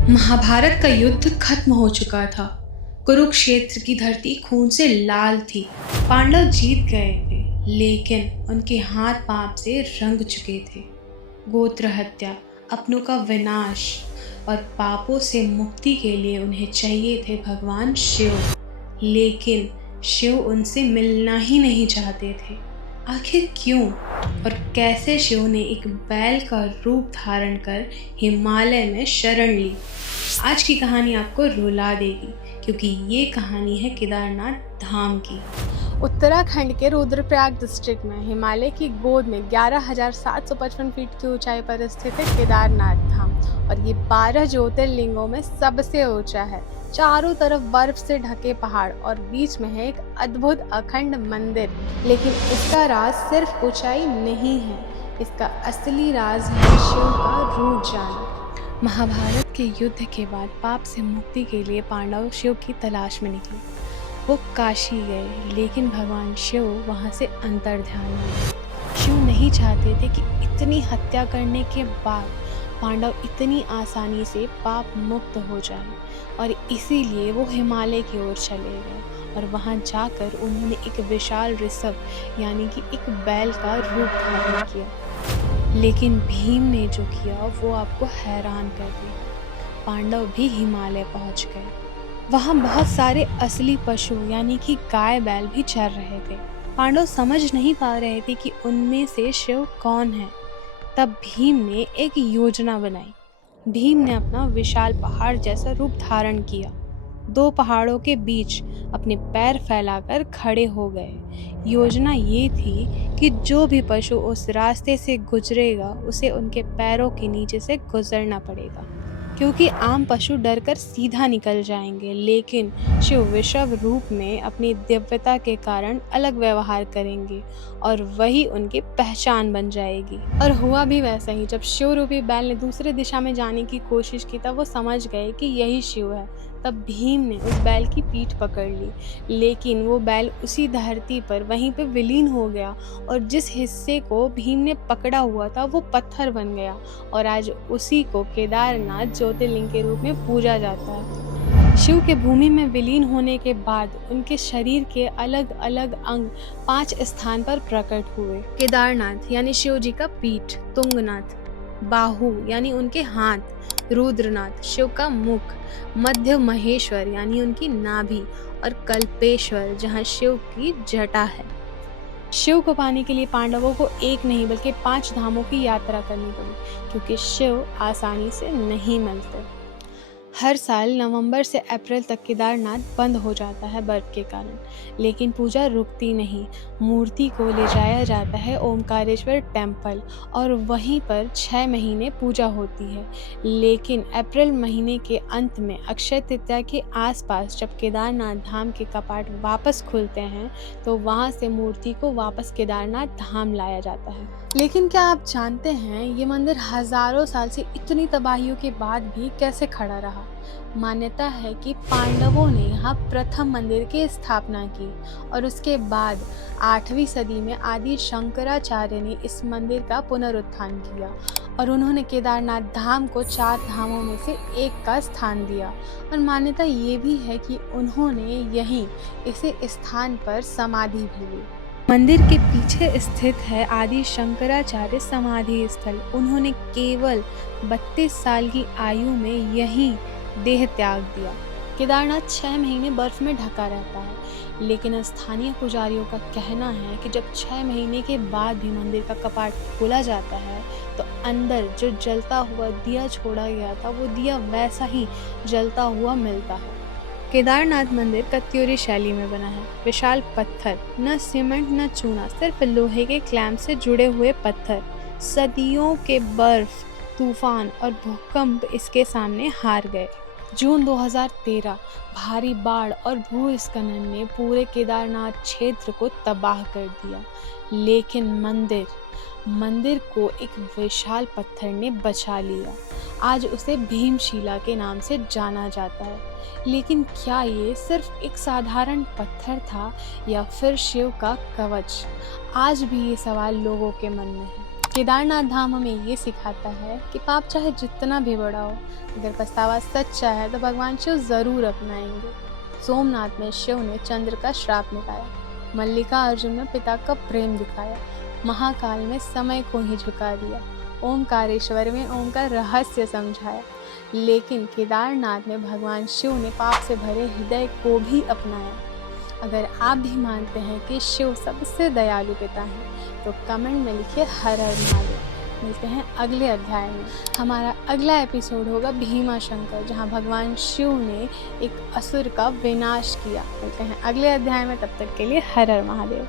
महाभारत का युद्ध खत्म हो चुका था। कुरुक्षेत्र की धरती खून से लाल थी। पांडव जीत गए थे, लेकिन उनके हाथ पांव से रंग चुके थे। गोत्र हत्या, अपनों का विनाश और पापों से मुक्ति के लिए उन्हें चाहिए थे भगवान शिव। लेकिन शिव उनसे मिलना ही नहीं चाहते थे। आखिर क्यों और कैसे शिव ने एक बैल का रूप धारण कर हिमालय में शरण ली? आज की कहानी आपको रुला देगी, क्योंकि ये कहानी है केदारनाथ धाम की। उत्तराखंड के रुद्रप्रयाग डिस्ट्रिक्ट में हिमालय की गोद में 11,755 फीट की ऊंचाई पर स्थित है केदारनाथ धाम। और ये 12 ज्योतिर्लिंगों में सबसे ऊंचा है। चारों तरफ बर्फ से ढके पहाड़ और बीच में है एक अद्भुत अखंड मंदिर। लेकिन इसका राज सिर्फ ऊंचाई नहीं है, इसका असली राज है शिव का रूप जाना। महाभारत के युद्ध के बाद पाप से मुक्ति के लिए पांडव शिव की तलाश में निकले। वो काशी गए, लेकिन भगवान शिव वहाँ से अंतर्ध्यान हुए। शिव नहीं चाहते थे कि इतनी हत्या करने के बाद पांडव इतनी आसानी से पाप मुक्त हो जाएं, और इसीलिए वो हिमालय की ओर चले गए। और वहाँ जाकर उन्होंने एक विशाल ऋषभ यानी कि एक बैल का रूप धारण किया। लेकिन भीम ने जो किया वो आपको हैरान कर दिया। पांडव भी हिमालय पहुँच गए। वहाँ बहुत सारे असली पशु यानी कि गाय बैल भी चर रहे थे। पांडव समझ नहीं पा रहे थे कि उनमें से शिव कौन है। तब भीम ने एक योजना बनाई। भीम ने अपना विशाल पहाड़ जैसा रूप धारण किया। दो पहाड़ों के बीच अपने पैर फैलाकर खड़े हो गए। योजना ये थी कि जो भी पशु उस रास्ते से गुजरेगा उसे उनके पैरों के नीचे से गुजरना पड़ेगा, क्योंकि आम पशु डरकर सीधा निकल जाएंगे, लेकिन शिव वृषभ रूप में अपनी दिव्यता के कारण अलग व्यवहार करेंगे और वही उनकी पहचान बन जाएगी। और हुआ भी वैसा ही। जब शिव रूपी बैल ने दूसरी दिशा में जाने की कोशिश की तब वो समझ गए कि यही शिव है। तब भीम ने उस बैल की पीठ पकड़ ली, लेकिन वो बैल उसी धरती पर वहीं पे विलीन हो गया, और जिस हिस्से को भीम ने पकड़ा हुआ था वो पत्थर बन गया। और आज उसी को केदारनाथ ज्योतिर्लिंग के रूप में पूजा जाता है। शिव के भूमि में विलीन होने के बाद उनके शरीर के अलग अलग अंग 5 स्थान पर प्रकट हुए। केदारनाथ यानी शिव जी का पीठ, तुंगनाथ बाहु यानी उनके हाथ, रुद्रनाथ शिव का मुख, मध्य महेश्वर यानी उनकी नाभि, और कल्पेश्वर जहाँ शिव की जटा है। शिव को पाने के लिए पांडवों को एक नहीं बल्कि 5 धामों की यात्रा करनी पड़ी, क्योंकि शिव आसानी से नहीं मिलते। हर साल नवंबर से अप्रैल तक केदारनाथ बंद हो जाता है बर्फ के कारण, लेकिन पूजा रुकती नहीं। मूर्ति को ले जाया जाता है ओमकारेश्वर टेम्पल, और वहीं पर 6 महीने पूजा होती है। लेकिन अप्रैल महीने के अंत में अक्षय तृतीया के आसपास जब केदारनाथ धाम के कपाट वापस खुलते हैं तो वहाँ से मूर्ति को वापस केदारनाथ धाम लाया जाता है। लेकिन क्या आप जानते हैं ये मंदिर हजारों साल से इतनी तबाहियों के बाद भी कैसे खड़ा रहा? मान्यता है कि पांडवों ने यहाँ प्रथम मंदिर की स्थापना की, और उसके बाद 8वीं सदी में आदि शंकराचार्य ने इस मंदिर का पुनरुत्थान किया, और उन्होंने केदारनाथ धाम को 4 धामों में से एक का स्थान दिया। और मान्यता ये भी है कि उन्होंने यहीं इसी स्थान पर समाधि भी ली। मंदिर के पीछे स्थित है आदि शंकराचार्य समाधि स्थल। उन्होंने केवल 32 साल की आयु में यहीं देह त्याग दिया। केदारनाथ 6 महीने बर्फ में ढका रहता है, लेकिन स्थानीय पुजारियों का कहना है कि जब 6 महीने के बाद भी मंदिर का कपाट खोला जाता है तो अंदर जो जलता हुआ दिया छोड़ा गया था वो दिया वैसा ही जलता हुआ मिलता है। केदारनाथ मंदिर कत्यूरी शैली में बना है। विशाल पत्थर, न सीमेंट न चूना, सिर्फ लोहे के क्लैंप से जुड़े हुए पत्थर। सदियों के बर्फ, तूफान और भूकंप इसके सामने हार गए। जून 2013 भारी बाढ़ और भूस्खलन ने पूरे केदारनाथ क्षेत्र को तबाह कर दिया, लेकिन मंदिर को एक विशाल पत्थर ने बचा लिया। आज उसे भीमशिला के नाम से जाना जाता है। लेकिन क्या ये सिर्फ एक साधारण पत्थर था या फिर शिव का कवच? आज भी ये सवाल लोगों के मन में है। केदारनाथ धाम हमें ये सिखाता है कि पाप चाहे जितना भी बड़ा हो, अगर पछतावा सच्चा है तो भगवान शिव ज़रूर अपनाएंगे। सोमनाथ में शिव ने चंद्र का श्राप मिटाया, मल्लिका अर्जुन में पिता का प्रेम दिखाया, महाकाल में समय को ही झुका दिया, ओमकारेश्वर में ओम का रहस्य समझाया, लेकिन केदारनाथ में भगवान शिव ने पाप से भरे हृदय को भी अपनाया। अगर आप भी मानते हैं कि शिव सबसे दयालु पिता हैं तो कमेंट में लिखिए हर हर महादेव। मिलते हैं अगले अध्याय में। हमारा अगला एपिसोड होगा भीमा शंकर, जहां भगवान शिव ने एक असुर का विनाश किया। मिलते हैं अगले अध्याय में, तब तक के लिए हर हर महादेव।